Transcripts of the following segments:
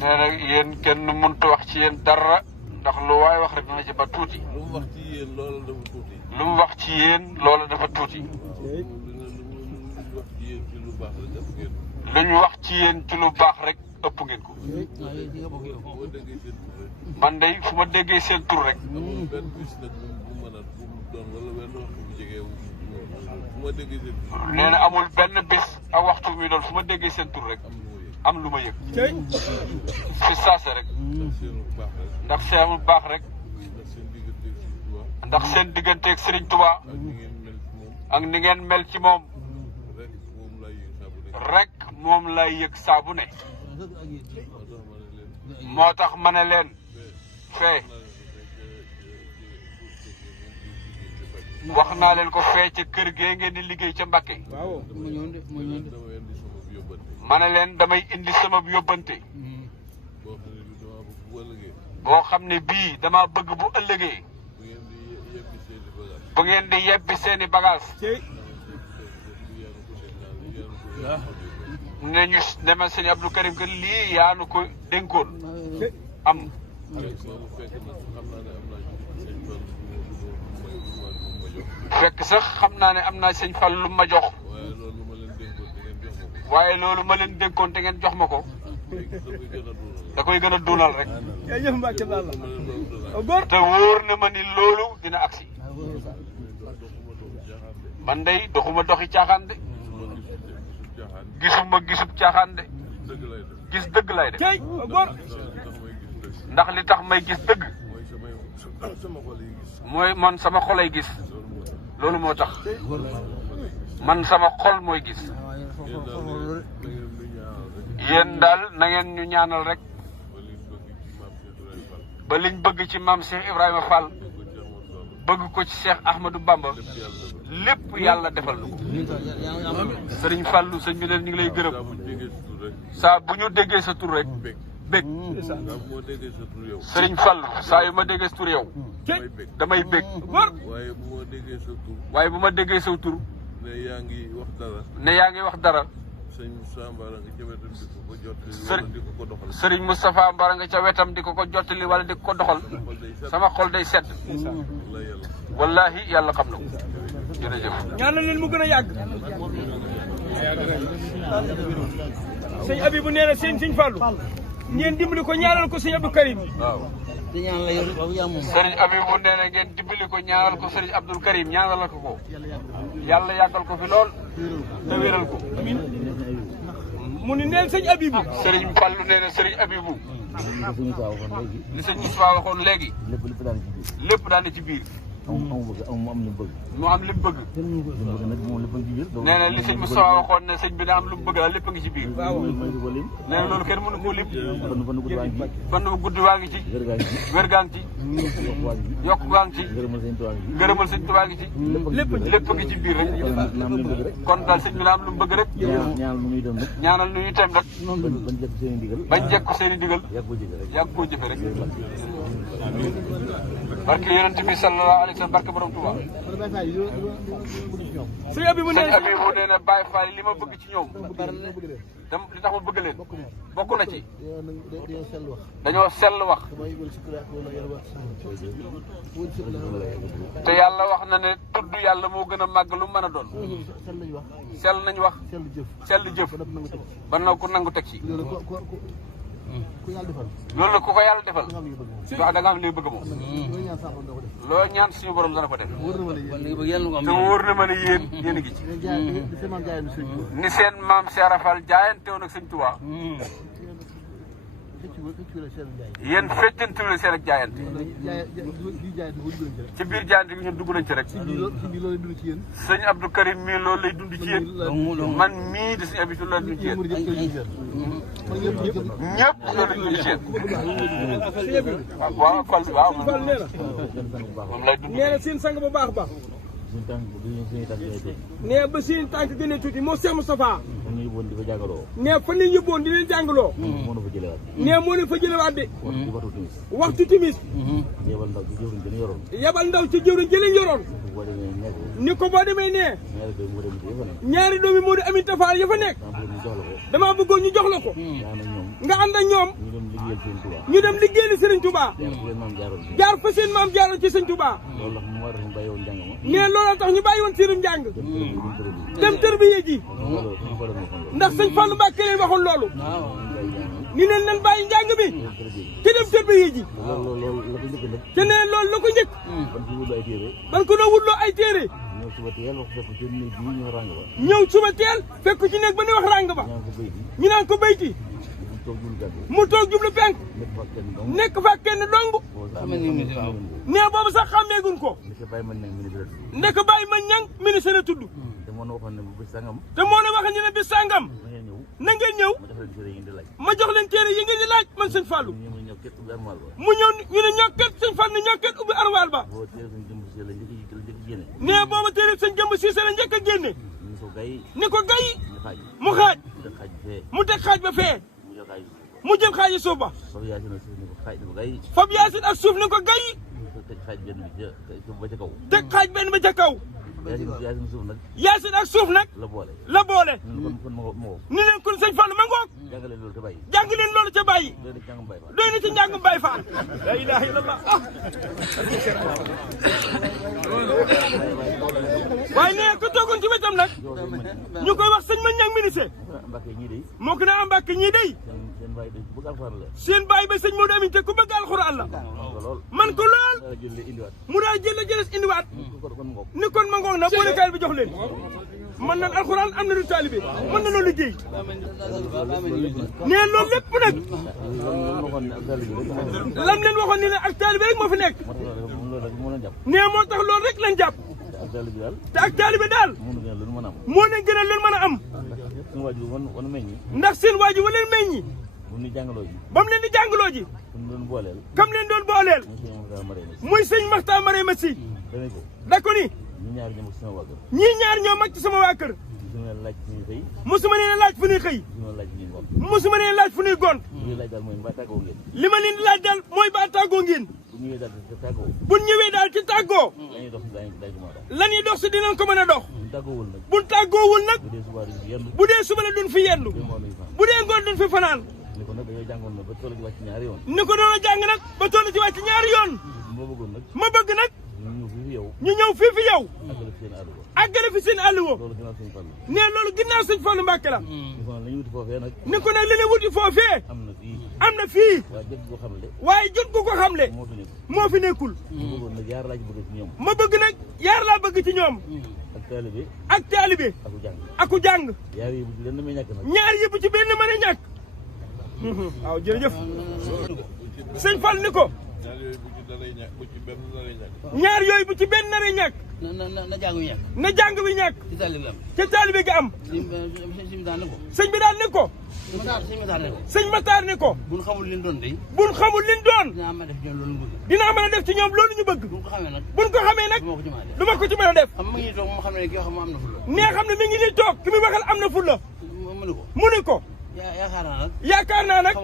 nee na yéen kenn mënut a wax ci yéen dara ndax lu waay wax rek dina ci ba tuuti. lu mu wax ci yéen loola dafa tuuti. lu mu wax ci yéen loola dafa tuuti. lu ñu wax ci yéen ci lu baax rek ëpp ngeen ko. man day fu ma déggee seen tur rek. nee na amul benn bés ak waxtu mi doon fu ma déggee seen tur rek am lu ma yëg. fi saase rek. ndax seen bu baax rek. ndax seen digganteeg Serigne Touba. ak ni ngeen mel ci moom. rek moom lay yëg saa bu ne. moo tax ma ne leen fee. wax naa leen ko fee ca kër gee ngeen di liggéey ca Mbàkke. ma ne leen damay indi sama yóbbante. boo xam ne bii dama bëgg bu ëllëgee. bu ngeen di yebbi seeni bagage. ne ñu ne ma sëñ Abdou Karim que lii yaa nu ko dénkoon am. fekk sax xam naa ne am naa sëñ Fall lu ma jox. waaye loolu ma leen dénkoon te ngeen jox ma ko. da koy gën a duunal rek. te wóor na ma ni loolu dina agsi. man day doxuma doxi caaxaan de. gisuma gisub caaxaan de. gis dëgg lay de. ndax li tax may gis dëgg. mooy man sama xolay gis. loolu moo tax man sama xol mooy gis. yéen daal na ngeen ñu ñaanal rek. ba liñ bëgg ci maam Cheikh Ibrahima Fall. bëgg ko ci Cheikh Ahmadou Bamba. lépp yàlla defal na ko. Sëriñ Fallou sëñ bi ne ñu ngi lay gërëm. saa bu ñu déggee sa tur rek. bég. Sëriñ Fallou saa yu ma déggee sa tur yow. damay bég. waaye bu ma déggee sa tur. ne yaa ngi wax dara. ne yaa ngi wax dara. Sëriñ Moustapha Mbara nga ca wetam di ko ko jottali wala di ko doxal. Sëriñ Moustapha Mbara nga ca wetam di ko ko jottali wala di ko doxal. sama xol day sedd. wallahi yàlla xam na ko. jërëjëf. ñaanal leen mu gën a yàgg. sëñ Abibou nee na sëñ Fallou. ngeen dimbali ko ñaanal ko sëñ Abdou Karim. waaw. di ñaan la yow Sëriñ Abibou nee na ngeen dimbali ko ñaanal ko Sëriñ Abdou Karim ñaanal ko ko. yàlla yàggal ko fi lool. te wéral ko. mu ni neel sëñ Abibou. Sëriñ Fallou nee na Sëriñ Abibou. li sëñ Moussa waxoon léegi. lépp daan na ci biir. mu am li mu bëgg. mu am li mu bëgg. nee na li sëñ Moussa waxoon ne sëñ bi na am lu mu bëgg la lépp a ngi ci biir. nee na loolu kenn mënu koo lim. fan bu gudd waa ngi ci. wér gaa ngi ci. yokk gaa ngi ci. ngërëmal sëñ Tuubaa ngi ci. lépp a ngi ci biir rek. kon daal sëñ bi na am lu mu bëgg rek. ñaanal nu ñuy tem rek. bañ jekk seen i digal. yàgg koo jëfe rek. barke yonent bi sallallahu alayhi wa sallam barke borom Tuubaa. sëñ Abibou nee na Baye Fall li ma bëgg ci ñoom. li tax ma bëgg leen. bokk na ci. dañoo sell wax. te yàlla wax na ne tudd yàlla moo gën a màgg lu mën a doon. sell nañ wax. sell jëf. ba na ko nangu teg ci. loolu la ku ko yàlla defal. waaw da nga am li bëgg moom. loo ñaan suñu borom dana ko def. te wóor na ma ne yéen yéen a ngi ci. ni seen maam Cheikh Rafal jaayante woon ak sëñ Tuubaa. yéen feccantuwul seen ak jaayante. ci biir jaayante bi ñun dugg nañ ci rek. sëñ Abdou Karim mii loolu lay dund ci yéen. man mii di sëñ Abdou loolu lay dund ci yéen. ñëpp loolu lay dund ci yéen. waaw Fall waaw moom lay dund. nee na seen sang bu baax ba. nee ba seen tànk gën a tuuti moo Cheikh Moustapha ñu yóbboon di fa jàngaloo. nee fa ñu yóbboon di leen jàngaloo. moo na fa jëlewaat. nee moo leen fa jëlewaat de. waxtu timis. waxtu timis. yebal ndaw ci jëwriñ jëlee yoroon. yebal ndaw ci jëwriñ jëlee yoroon. boo demee nekk. ni ko boo demee nee. ñaari doomi moo dem ci ñaari doomi Modou Aminta ya fa nekk. Fall ya fa nekk. damaa bëggoon ñu jox la ko. nga ànd ak ñoom. ñu dem liggéeyal Serigne Touba. jaar fa seen maam jaaroon ci Serigne Touba. nee looloo tax ñu bàyyi woon seenum njàng. dem tërbiye ji. ndax sëñ Fallou Mbacké lay waxoon loolu. ni leen nan bàyyi njàng bi. te dem tërbiye ji. te nee loolu la ko njëkk. ban ko doon wutloo ay téere. ñëw suba teel fekk ci nekk ba ni wax ràng ba. ñu naan ko bayti. mu toog jublu penk. nekk fa kenn dong. nee boobu sax xàmmeegun ko. ndek bàyyi ma ñang ministre la tudd. te moo ne wax ne bis sàngam. na ngeen ñëw. ma jox leen téere yi ngeen di laaj man sëñ Fallou. mu ñëw ñu ne ñokket sëñ Fallou ne ñokket ubbi arwaal ba. nee booba téere sëñ jëmb Siise la njëkk a génne. ni ko gay mu xaaj. mu teg xaaj ba fee. mu jël xaaji suuf ba. fab yaasin ak suuf ni ko gay. teg xaaj benn ba ca kaw. yaasin ak suuf nag. la boole. ni leen kon sëñ Fallou ma ngoog. jàng leen loolu ca bàyyi. doy na ci njàngum Baye Fall. la ilaha illallah. waaye nee ko toogoon ci wetam nag. ñu koy wax sëñ ma ñang ministre. moo ko naa am Mbàkke ñii day. seen baay ba sëñ Modou Aminta ku bëgg alxuraan la. man ko lool. mu daa jël jëles indiwaat. ni kon ma ngoog na boole kaay bi jox leen. man nag alxuraan am na lu taalibe mën na loo liggéey. nee loolu lépp nag. lam leen waxoon ni ne ak taalibe rek moo fi nekk. nee moo tax loolu rek lañ jàpp. te ak taalibe daal. moo leen gënal lu mën a am. ndax seen waajur wa leen meññi. ba mu leen di jàngaloo ji. kam leen doon booleel. muy sëñ Maxtaar Marema Si. da ko ni. ñii ñaar ñoo mag ci sama waa kër. musuma leen laaj fu ñuy xëy. musuma leen laaj fu ñuy gont. li ma leen di laaj daal mooy ba tàggoo ngeen. bu ñëwee daal ci tàggoo. la ñuy dox si dinañ ko mën a dox. bu tàggoowul nag. bu dee suba la duñ fi yendu. bu dee ngoon duñ fi fanaan. ni ko doon jàng nag ba toll ci wàcc ñaari yoon. ma bëgg nag. ñu ñëw fii fi yow. àggale fi seen àll woo. nee loolu ginnaaw sëñ Fallou Mbacké la. ni ko nag li la wuti foofee. am na fii. waaye jot gu ko xamle. moo fi nekkul. ma bëgg nag yaar laa bëgg ci ñoom. ak taalibe. aku jàng. ñaar yëpp ci benn mën a ñàkk. waaw jërëjëf. sëñ Fall ni ko. ñaar yooyu bu ci benn naree ñàkk. na jàng wi ñàkk. na jàng wi ñàkk. te taalibe gi am. sëñ bi daal ne ko. sëñ Matar ne ko. buñ xamul liñ doon day. buñ xamul liñ doon. dinaa mën a def ci ñoom loolu dinaa mën a def ci ñoom loolu ñu ñu bëgg. bëgg. buñ ko xamee nag. du ma ko ci mën a def. nee xam ne mi ngi nii toog ki muy waxal am na fulla. mu ne ko. yaakaar naa nag.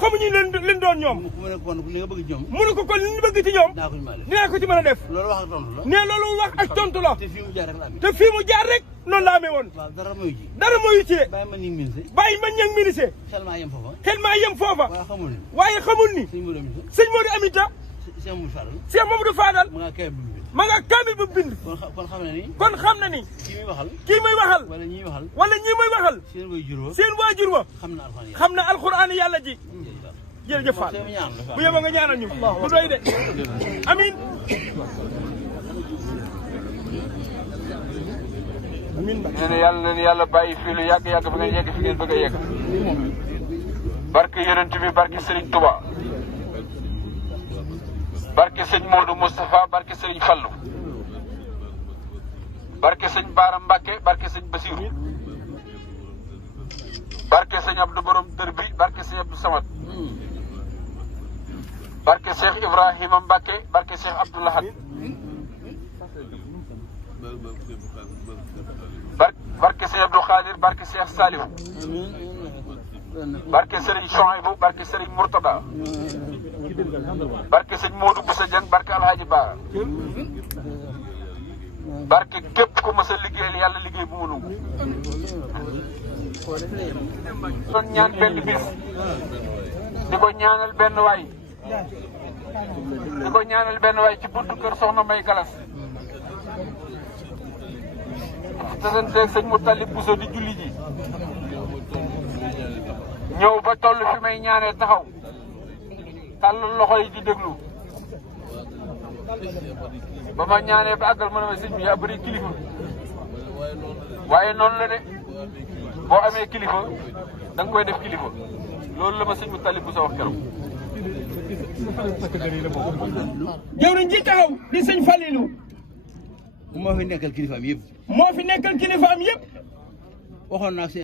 xamuñu leen doon ñoom. mu ne ko kon li ñu bëgg ci ñoom. dinaa ko ci mën a def. nee loolu wax ak tontu la. te fii mu jaar rek noonu la amee woon. dara mooyu ci. bàyyi ma ñang ministre. xel maa yem foofa. waaye xamul ni. sëñ Modou Aminta. Cheikh Mamadou Fadal. ma nga kaamil bu bind. kon xam na ni. kii muy waxal. wala ñii muy waxal. seen waajur wa. xam na alxuraan yàlla ji. jërëjëf Fall bu yeboo nga ñaanal ñu. bu doy de. amiin. amiin. nee na yàlla na yàlla bàyyi fii lu yàgg fi ngeen yegg fi ngeen bëgg a yegg. barke yonent bi barke Serigne Touba. barke sëñ Modou Moustapha barke sëñ Fallou barke sëñ Baara Mbacke barke sëñ Basirou barke sëñ Abdou Borom Dër bi barke sëñ Abdou Samad barke Cheikh Ibrahima Mbacke barke Cheikh Abdou Lahad barke Sëñ Abdou Khadir barke Cheikh Salif barke Serigne Chouaïbou barke Serigne Mourtada barke Sëñ Modou Boussa Dieng barke Alhaji Bara barke képp ku mës a liggéeyal yàlla liggéey bu mu nangu. doon ñaan benn bis di ko ñaanal benn waay ci buntu kër Soxna May Galas tasanteeg sëñ Moutalib Bousso di julli ji ñëw ba toll fi may ñaanee taxaw tàllal loxo yi di déglu ba ma ñaanee ba àggal ma ne ma sëñ bi yaa bëri kilifa waaye noonu la de boo amee kilifa da nga koy def kilifa loolu la ma sëñ Moutalib Bousso wax keroog. jëwriñ ji taxaw di sëñ Falilou moo fi nekkal kilifaam yëpp. moo fi nekkal kilifaam yëpp. waxoon naa